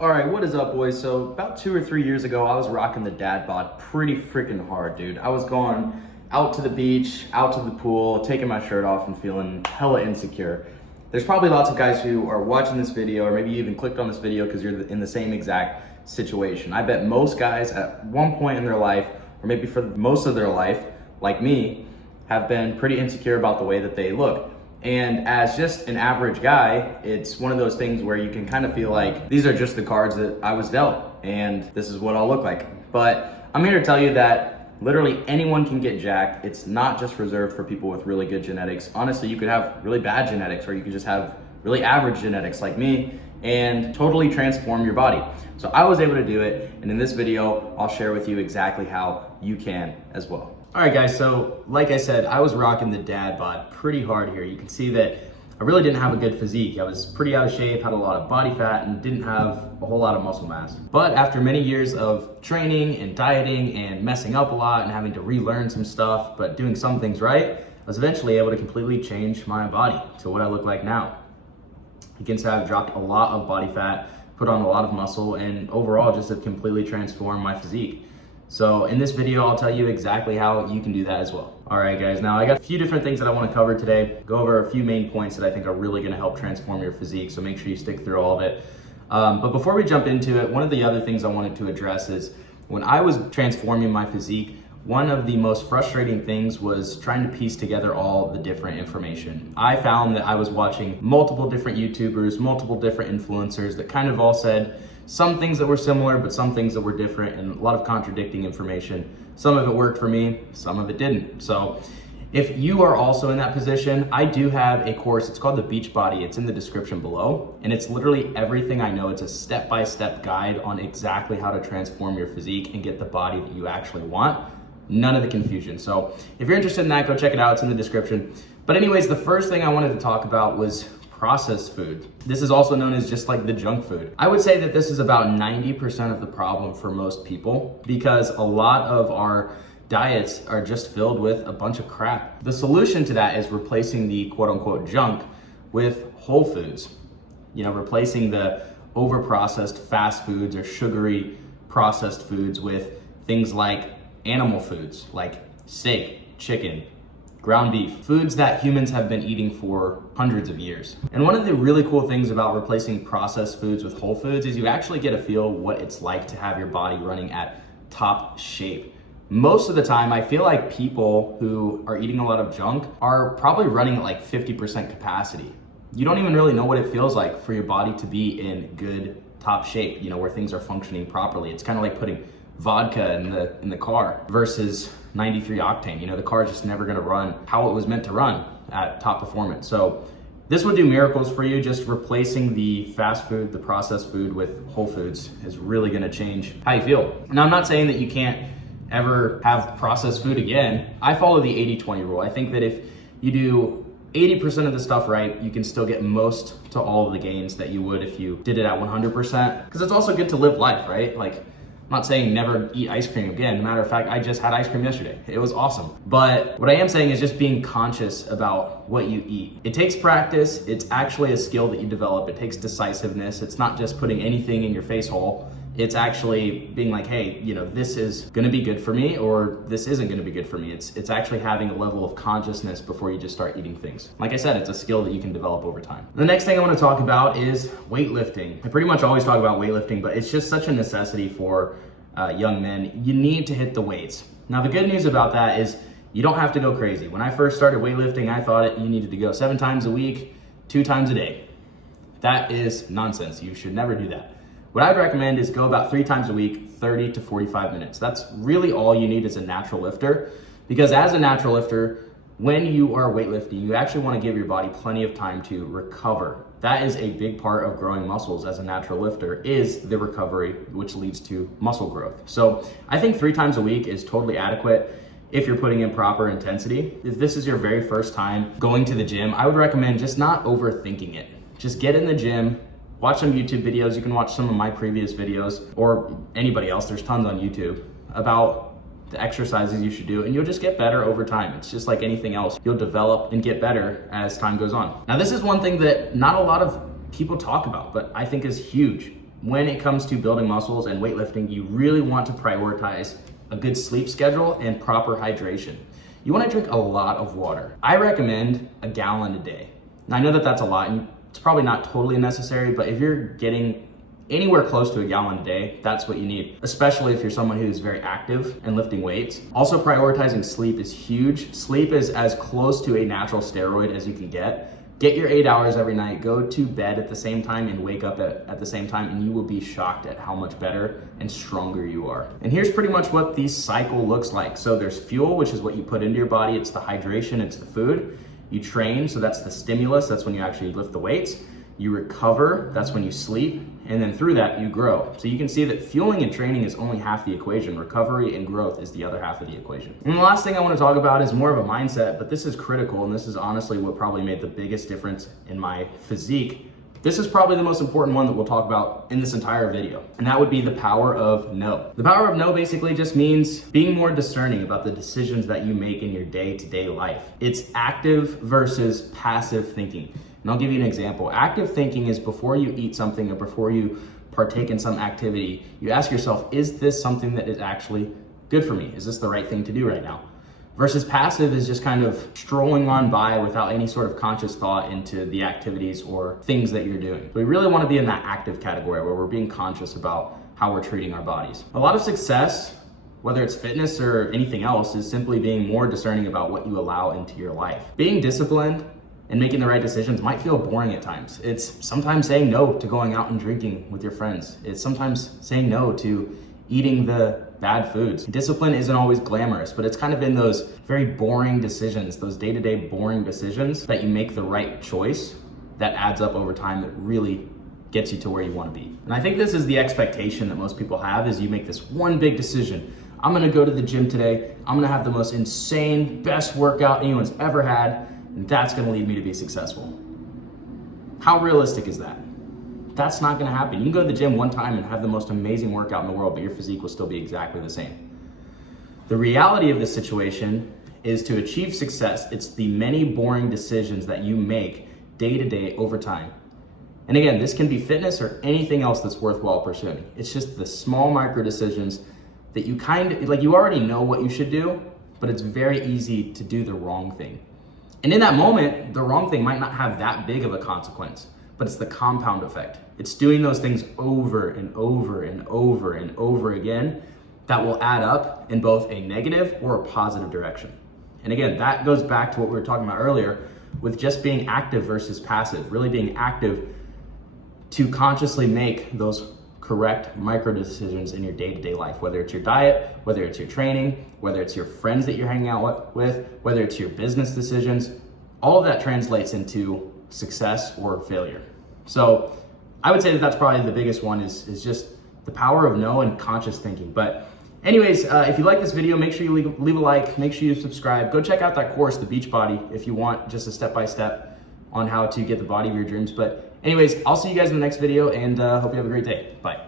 All right, what is up, boys? So about 2 or 3 years ago, I was rocking the dad bod pretty freaking hard, dude. I was going out to the beach, out to the pool, taking my shirt off and feeling hella insecure. There's probably lots of guys who are watching this video, or maybe you even clicked on this video because you're in the same exact situation. I bet most guys at one point in their life, or maybe for most of their life, like me, have been pretty insecure about the way that they look. And as just an average guy, it's one of those things where you can kind of feel like these are just the cards that I was dealt, and this is what I'll look like. But I'm here to tell you that literally anyone can get jacked. It's not just reserved for people with really good genetics. Honestly, you could have really bad genetics, or you could just have really average genetics like me and totally transform your body. So I was able to do it, and in this video, I'll share with you exactly how you can as well. All right, guys, so like I said, I was rocking the dad bod pretty hard here. You can see that I really didn't have a good physique. I was pretty out of shape, had a lot of body fat, and didn't have a whole lot of muscle mass. But after many years of training and dieting and messing up a lot and having to relearn some stuff, but doing some things right, I was eventually able to completely change my body to what I look like now. You can see I've dropped a lot of body fat, put on a lot of muscle, and overall just have completely transformed my physique. So in this video, I'll tell you exactly how you can do that as well. All right, guys, now I got a few different things that I want to cover today. Go over a few main points that I think are really going to help transform your physique, so make sure you stick through all of it. But before we jump into it, one of the other things I wanted to address is when I was transforming my physique, one of the most frustrating things was trying to piece together all the different information. I found that I was watching multiple different YouTubers, multiple different influencers that kind of all said some things that were similar, but some things that were different, and a lot of contradicting information. Some of it worked for me, some of it didn't. So if you are also in that position, I do have a course. It's called the Beachbody. It's in the description below, and it's literally everything I know. It's a step-by-step guide on exactly how to transform your physique and get the body that you actually want. None of the confusion. So if you're interested in that, go check it out. It's in the description. But anyways, the first thing I wanted to talk about was processed food. This is also known as just like the junk food. I would say that this is about 90% of the problem for most people, because a lot of our diets are just filled with a bunch of crap. The solution to that is replacing the quote unquote junk with whole foods. You know, replacing the over-processed fast foods or sugary processed foods with things like animal foods, like steak, chicken, ground beef, foods that humans have been eating for hundreds of years. And one of the really cool things about replacing processed foods with whole foods is you actually get to feel what it's like to have your body running at top shape. Most of the time, I feel like people who are eating a lot of junk are probably running at like 50% capacity. You don't even really know what it feels like for your body to be in good top shape, you know, where things are functioning properly. It's kind of like putting vodka in the car versus 93 octane. You know, the car is just never gonna run how it was meant to run at top performance. So this would do miracles for you. Just replacing the fast food, the processed food with whole foods is really gonna change how you feel. Now, I'm not saying that you can't ever have processed food again. I follow the 80-20 rule. I think that if you do 80% of the stuff right, you can still get most to all of the gains that you would if you did it at 100%. Because it's also good to live life, right? Like, I'm not saying never eat ice cream again. Matter of fact, I just had ice cream yesterday. It was awesome. But what I am saying is just being conscious about what you eat. It takes practice. It's actually a skill that you develop. It takes decisiveness. It's not just putting anything in your face hole. It's actually being like, hey, you know, this is gonna be good for me, or this isn't gonna be good for me. It's actually having a level of consciousness before you just start eating things. Like I said, it's a skill that you can develop over time. The next thing I wanna talk about is weightlifting. I pretty much always talk about weightlifting, but it's just such a necessity for young men. You need to hit the weights. Now, the good news about that is you don't have to go crazy. When I first started weightlifting, I thought you needed to go 7 times a week, 2 times a day. That is nonsense. You should never do that. What I'd recommend is go about 3 times a week, 30 to 45 minutes. That's really all you need as a natural lifter, because as a natural lifter, when you are weightlifting, you actually want to give your body plenty of time to recover. That is a big part of growing muscles as a natural lifter, is the recovery, which leads to muscle growth. So I think 3 times a week is totally adequate if you're putting in proper intensity. If this is your very first time going to the gym, I would recommend just not overthinking it. Just get in the gym, watch some YouTube videos. You can watch some of my previous videos, or anybody else. There's tons on YouTube about the exercises you should do, and you'll just get better over time. It's just like anything else. You'll develop and get better as time goes on. Now, this is one thing that not a lot of people talk about, but I think is huge. when it comes to building muscles and weightlifting, you really want to prioritize a good sleep schedule and proper hydration. You want to drink a lot of water. I recommend a gallon a day. Now, I know that that's a lot, and it's probably not totally necessary, but if you're getting anywhere close to a gallon a day, that's what you need, especially if you're someone who's very active and lifting weights. Also, prioritizing sleep is huge. Sleep is as close to a natural steroid as you can get. Get your 8 hours every night, go to bed at the same time and wake up at the same time, and you will be shocked at how much better and stronger you are. And here's pretty much what the cycle looks like. So there's fuel, which is what you put into your body. It's the hydration, it's the food. You train, so that's the stimulus, that's when you actually lift the weights. You recover, that's when you sleep, and then through that you grow. So you can see that fueling and training is only half the equation. Recovery and growth is the other half of the equation. And the last thing I want to talk about is more of a mindset, but this is critical, and this is honestly what probably made the biggest difference in my physique. This is probably the most important one that we'll talk about in this entire video, and that would be the power of no. The power of no basically just means being more discerning about the decisions that you make in your day-to-day life. It's active versus passive thinking. And I'll give you an example. Active thinking is before you eat something or before you partake in some activity, you ask yourself, is this something that is actually good for me? Is this the right thing to do right now? Versus passive is just kind of strolling on by without any sort of conscious thought into the activities or things that you're doing. We really want to be in that active category where we're being conscious about how we're treating our bodies. A lot of success, whether it's fitness or anything else, is simply being more discerning about what you allow into your life. Being disciplined and making the right decisions might feel boring at times. It's sometimes saying no to going out and drinking with your friends. It's sometimes saying no to eating the bad foods. Discipline isn't always glamorous, but it's kind of in those very boring decisions, those day-to-day boring decisions that you make the right choice that adds up over time, that really gets you to where you want to be. And I think this is the expectation that most people have, is you make this one big decision. I'm gonna go to the gym today. I'm gonna have the most insane, best workout anyone's ever had, and that's gonna lead me to be successful. How realistic is that? That's not gonna happen. You can go to the gym one time and have the most amazing workout in the world, but your physique will still be exactly the same. The reality of this situation is, to achieve success, it's the many boring decisions that you make day to day over time. And again, this can be fitness or anything else that's worthwhile pursuing. It's just the small micro decisions that you you already know what you should do, but it's very easy to do the wrong thing. And in that moment, the wrong thing might not have that big of a consequence, but it's the compound effect. It's doing those things over and over and over and over again that will add up in both a negative or a positive direction. And again, that goes back to what we were talking about earlier with just being active versus passive, really being active to consciously make those correct micro decisions in your day-to-day life, whether it's your diet, whether it's your training, whether it's your friends that you're hanging out with, whether it's your business decisions. All of that translates into success or failure. So I would say that that's probably the biggest one, is just the power of no and conscious thinking. But anyways, if you like this video, make sure you leave a like, make sure you subscribe. Go check out that course, The Beachbody, if you want just a step-by-step on how to get the body of your dreams. But anyways, I'll see you guys in the next video, and hope you have a great day. Bye.